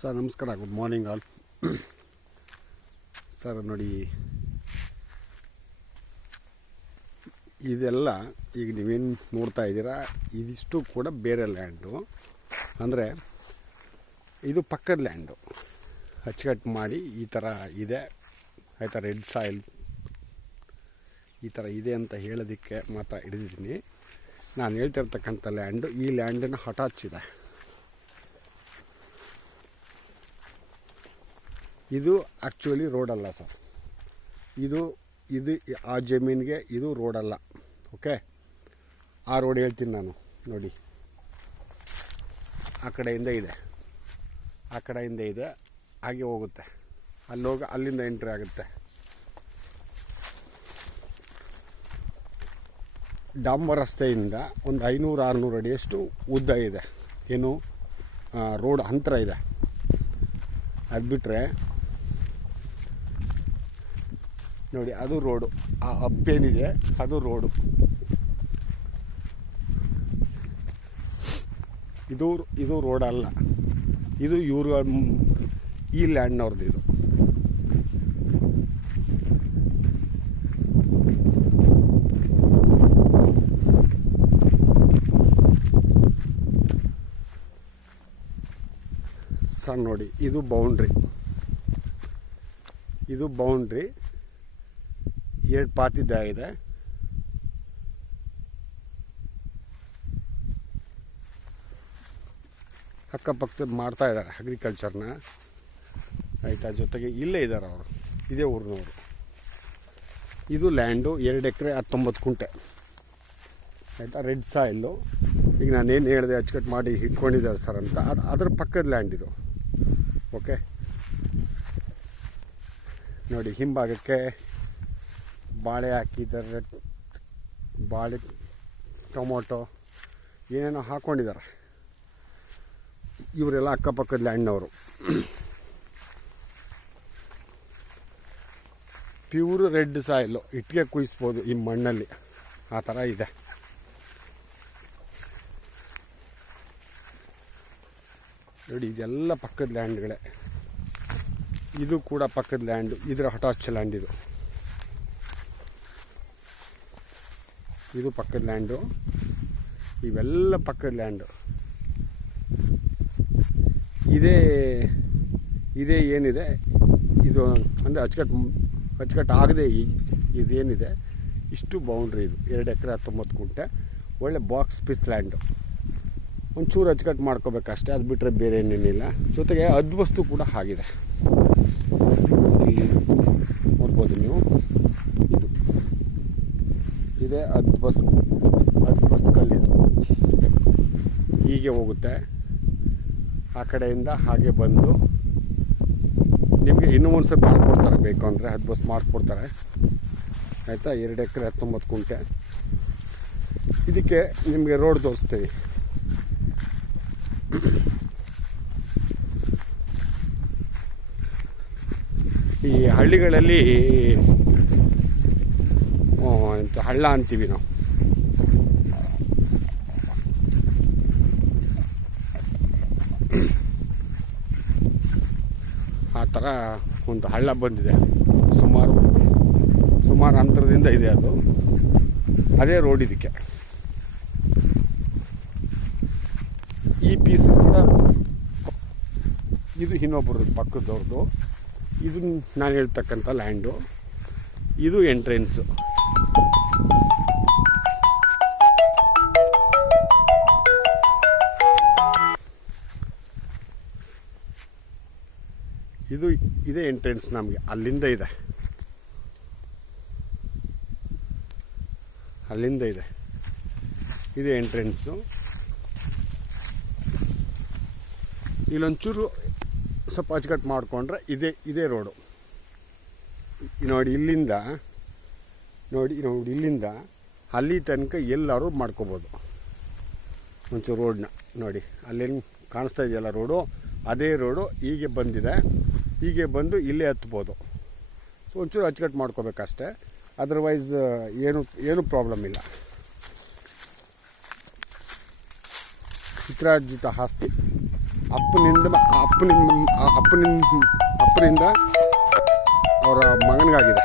Sir ನಮಸ್ಕಾರ, good morning all. Sir ನೋಡಿ, ಇದೆಲ್ಲ ಈಗ ನೀವೇನು ನೋಡ್ತಾ ಇದ್ದೀರಾ, ಇದಿಷ್ಟು ಕೂಡ ಬೇರೆ ಲ್ಯಾಂಡು. ಅಂದರೆ ಇದು ಪಕ್ಕದ ಲ್ಯಾಂಡು ಅಚ್ಚುಕಟ್ಟು ಮಾಡಿ ಈ ಥರ ಇದೆ ಆಯಿತಾ. ರೆಡ್ ಸಾಯಿಲ್ ಈ ಥರ ಇದೆ ಅಂತ ಹೇಳೋದಕ್ಕೆ ಮಾತ್ರ ಹಿಡಿದಿದ್ದೀನಿ. ನಾನು ಹೇಳ್ತಿರ್ತಕ್ಕಂಥ ಲ್ಯಾಂಡು, ಈ ಲ್ಯಾಂಡಿನ ಹಠಾಚ್ ಇದೆ. ಇದು ಆ್ಯಕ್ಚುಲಿ ರೋಡಲ್ಲ ಸರ್, ಇದು ಆ ಜಮೀನಿಗೆ ಇದು ರೋಡಲ್ಲ. ಓಕೆ, ಆ ರೋಡ್ ಹೇಳ್ತೀನಿ ನಾನು. ನೋಡಿ, ಆ ಕಡೆಯಿಂದ ಇದೆ, ಹಾಗೆ ಹೋಗುತ್ತೆ, ಅಲ್ಲಿಂದ ಎಂಟ್ರಿ ಆಗುತ್ತೆ. ಡಾಂಬರ್ ರಸ್ತೆಯಿಂದ ಒಂದು 500-600 ಅಡಿಯಷ್ಟು ಉದ್ದ ಇದೆ, ಏನು ರೋಡ್ ಅಂತರ ಇದೆ. ಅದು ಬಿಟ್ಟರೆ ನೋಡಿ, ಅದು ರೋಡು. ಆ ಅಪ್ಪೇನಿದೆ ಅದು ರೋಡು. ಇದು ರೋಡ್ ಅಲ್ಲ, ಇದು ಈ ಲ್ಯಾಂಡ್ನವ್ರದ್ದು. ಇದು ಸರ್ ನೋಡಿ, ಇದು ಬೌಂಡ್ರಿ. 2 ಪಾತಿದ್ದಾಗಿದೆ. ಅಕ್ಕಪಕ್ಕದ ಮಾಡ್ತಾ ಇದ್ದಾರೆ ಅಗ್ರಿಕಲ್ಚರ್ನ, ಆಯಿತಾ. ಜೊತೆಗೆ ಇಲ್ಲೇ ಇದ್ದಾರೆ ಅವರು, ಇದೇ ಊರಿನವರು. ಇದು ಲ್ಯಾಂಡು 2 ಎಕರೆ 19 ಗುಂಟೆ, ಆಯಿತಾ. ರೆಡ್ ಸಾಯಿಲ್ಲು. ಈಗ ನಾನೇನು ಹೇಳಿದೆ, ಅಚ್ಚುಕಟ್ಟು ಮಾಡಿ ಇಟ್ಕೊಂಡಿದ್ದಾರೆ ಸರ್ ಅಂತ, ಅದರ ಪಕ್ಕದ ಲ್ಯಾಂಡ್ ಇದು. ಓಕೆ ನೋಡಿ, ಹಿಂಭಾಗಕ್ಕೆ ಬಾಳೆ ಹಾಕಿದ್ದಾರೆ, ಬಾಳೆ, ಟೊಮೊಟೊ ಏನೇನೋ ಹಾಕ್ಕೊಂಡಿದ್ದಾರೆ. ಇವರೆಲ್ಲ ಅಕ್ಕಪಕ್ಕದ ಲ್ಯಾಂಡ್ನವರು. ಪ್ಯೂರ್ ರೆಡ್ ಸಾಯಿಲು, ಇಟ್ಟಿಗೆ ಕುಯಿಸ್ಬೋದು ಈ ಮಣ್ಣಲ್ಲಿ, ಆ ಥರ ಇದೆ. ನೋಡಿ, ಇದೆಲ್ಲ ಪಕ್ಕದ ಲ್ಯಾಂಡ್ಗಳೇ. ಇದು ಕೂಡ ಪಕ್ಕದ ಲ್ಯಾಂಡು, ಇದರ ಹಟಾಚ್ ಲ್ಯಾಂಡ್. ಇದು ಪಕ್ಕದ ಲ್ಯಾಂಡು, ಇವೆಲ್ಲ ಪಕ್ಕದ ಲ್ಯಾಂಡು. ಇದೇ ಏನಿದೆ ಇದು, ಅಂದರೆ ಅಚ್ಚುಕಟ್ಟು ಆಗದೆ ಇದೇನಿದೆ ಇಷ್ಟು ಬೌಂಡ್ರಿ. ಇದು 2 ಎಕರೆ 19 ಗುಂಟೆ, ಒಳ್ಳೆ ಬಾಕ್ಸ್ ಪೀಸ್ ಲ್ಯಾಂಡು. ಒಂಚೂರು ಅಚ್ಚುಕಟ್ಟು ಮಾಡ್ಕೋಬೇಕಷ್ಟೇ, ಅದು ಬಿಟ್ಟರೆ ಬೇರೆ ಏನೇನಿಲ್ಲ. ಜೊತೆಗೆ ಅದ್ವಸ್ತು ಕೂಡ ಆಗಿದೆ. ಇಲ್ಲಿ ನೋಡ್ಬೋದು ನೀವು, ಇದೇ ಅದ್ವಸ್ತು ಕಲ್ಲಿದು. ಹೀಗೆ ಹೋಗುತ್ತೆ, ಆ ಕಡೆಯಿಂದ ಹಾಗೆ ಬಂದು ನಿಮಗೆ ಇನ್ನೂ ಒಂದು ಸ್ವಲ್ಪ ಮಾಡಿಕೊಡ್ತಾರೆ, ಬೇಕು ಅಂದರೆ ಅದ್ವಸ್ತು ಮಾಡಿಕೊಡ್ತಾರೆ, ಆಯಿತಾ. 2 ಎಕರೆ 19 ಗುಂಟೆ. ಇದಕ್ಕೆ ನಿಮಗೆ ರೋಡ್ ತೋರಿಸ್ತೀವಿ. ಈ ಹಳ್ಳಿಗಳಲ್ಲಿ ಹಳ್ಳ ಅಂತೀವಿ ನಾವು. ಆ ಥರ ಒಂದು ಹಳ್ಳ ಬಂದಿದೆ, ಸುಮಾರು ಅಂತರದಿಂದ ಇದೆ. ಅದೇ ರೋಡ್ ಇದಕ್ಕೆ. ಈ ಪೀಸ್ ಕೂಡ ಇದು ಇನ್ನೊಬ್ಬರದ್ದು ಪಕ್ಕದವ್ರದ್ದು. ಇದು ನಾನು ಹೇಳ್ತಕ್ಕಂಥ ಲ್ಯಾಂಡು. ಇದು ಎಂಟ್ರೆನ್ಸು. ಇದೇ ಎಂಟ್ರೆನ್ಸ್ ನಮಗೆ, ಅಲ್ಲಿಂದ ಇದೆ. ಇದೇ ಎಂಟ್ರೆನ್ಸು. ಇಲ್ಲೊಂಚೂರು ಸ್ವಲ್ಪ ಅಚ್ಚುಕಟ್ಟು ಮಾಡಿಕೊಂಡ್ರೆ ಇದೇ ರೋಡು. ನೋಡಿ, ಇಲ್ಲಿಂದ ಅಲ್ಲಿ ತನಕ ಎಲ್ಲರೂ ಮಾಡ್ಕೋಬೋದು ಒಂಚೂರು ರೋಡನ್ನ. ನೋಡಿ, ಅಲ್ಲೇನು ಕಾಣಿಸ್ತಾ ಇದೆಯಲ್ಲ ರೋಡು, ಅದೇ ರೋಡು. ಹೀಗೆ ಬಂದಿದೆ, ಹೀಗೆ ಬಂದು ಇಲ್ಲೇ ಹತ್ಬೋದು. ಸೊ ಒಂಚೂರು ಅಚ್ಚುಕಟ್ಟು ಮಾಡ್ಕೋಬೇಕಷ್ಟೇ, ಅದರ್ವೈಸ್ ಏನು ಪ್ರಾಬ್ಲಮ್ ಇಲ್ಲ. ಪಿತ್ರಾರ್ಜಿತ ಆಸ್ತಿ ಅಪ್ಪನಿಂದ ಅವರ ಮಗನಿಗಾಗಿದೆ.